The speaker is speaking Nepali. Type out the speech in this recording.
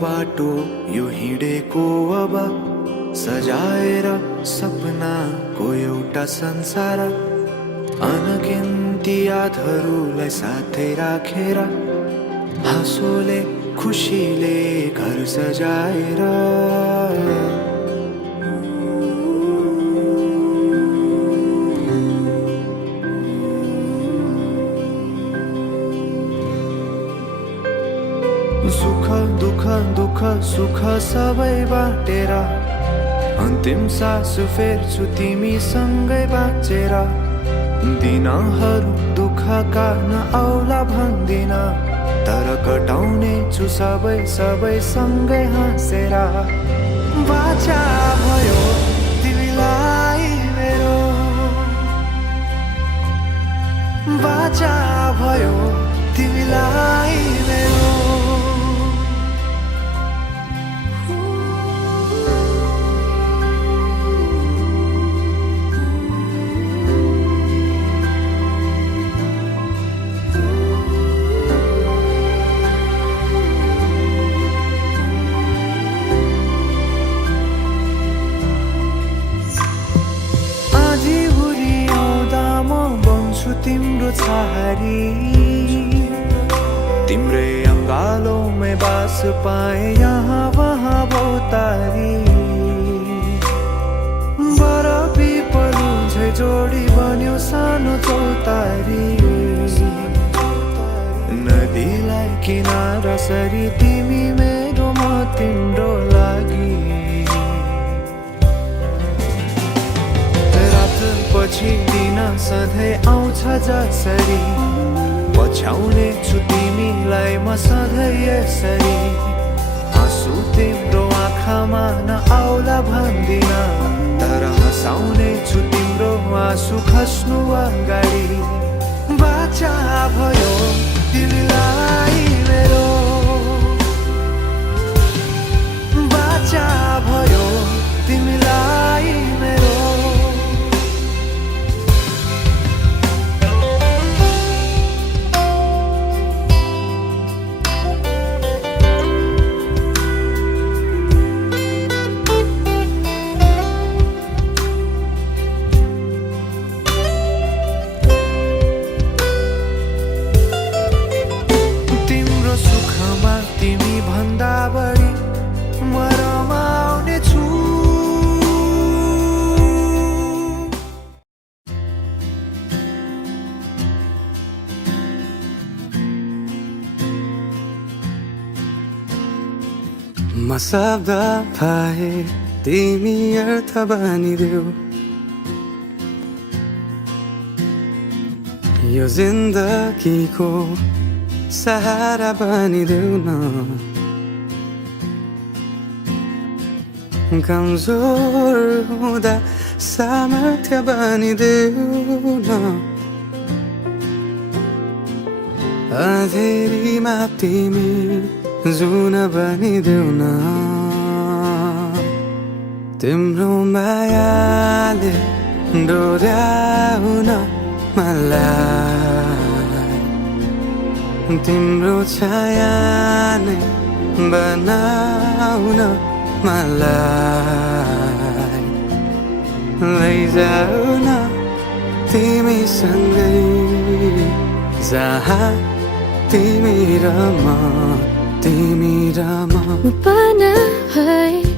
बाटो यो हिँडेको अब सजाएर सपनाको एउटा संसार अनगिन्ती यादहरूलाई साथै राखेर हाँसोले खुसीले घर सजाएर सुख दुःख दुःख सुख सबै बाटेर अन्तिम सास फेर्छु तिमीसँगै बाँचेर दिनहरू दुःखका नआउला भन्दिन तर कटाउने छु सबै सबै सँगै हाँसेर बाचा भयो तिमीलाई मेरो बाचा भयो तिमीलाई मेरो तिम्रो छहारी तिम्रै अङ्गालोमै बास पाए यहाँ वहाँ बहुतारी बरफी पलु झै जोडी बन्यो सानो चौतारी नदीलाई किनारा सरी तिमी मेरो म तिम्रो लागि पछि दिन सधैँ आउँछ जसरी पछ्याउने छु तिमीलाई म सधैँ यसरी आँसु तिम्रो आँखामा नआउला भन्दिन तर हँसाउने छु तिम्रो आँसु खस्नु अगाडि बाचा भयो तिमीलाई मेरो बाचा भयो तिमीलाई मेरो तिमी भन्दा बढी म रमाउने छु म शब्द पाए तिमी अर्थ बनिदेऊ यो जिन्दगीको सहारा बनिदेऊ न कमजोर हुँदा सामर्थ्य बनिदेऊ न अँधेरीमा तिमी जुन बनिदेऊ न तिम्रो मायाले डोर्याउन मलाई तिम्रो छाया नै बनाउन मलाई लैजाऊ न तिमीसँगै जहाँ तिमी र म पना है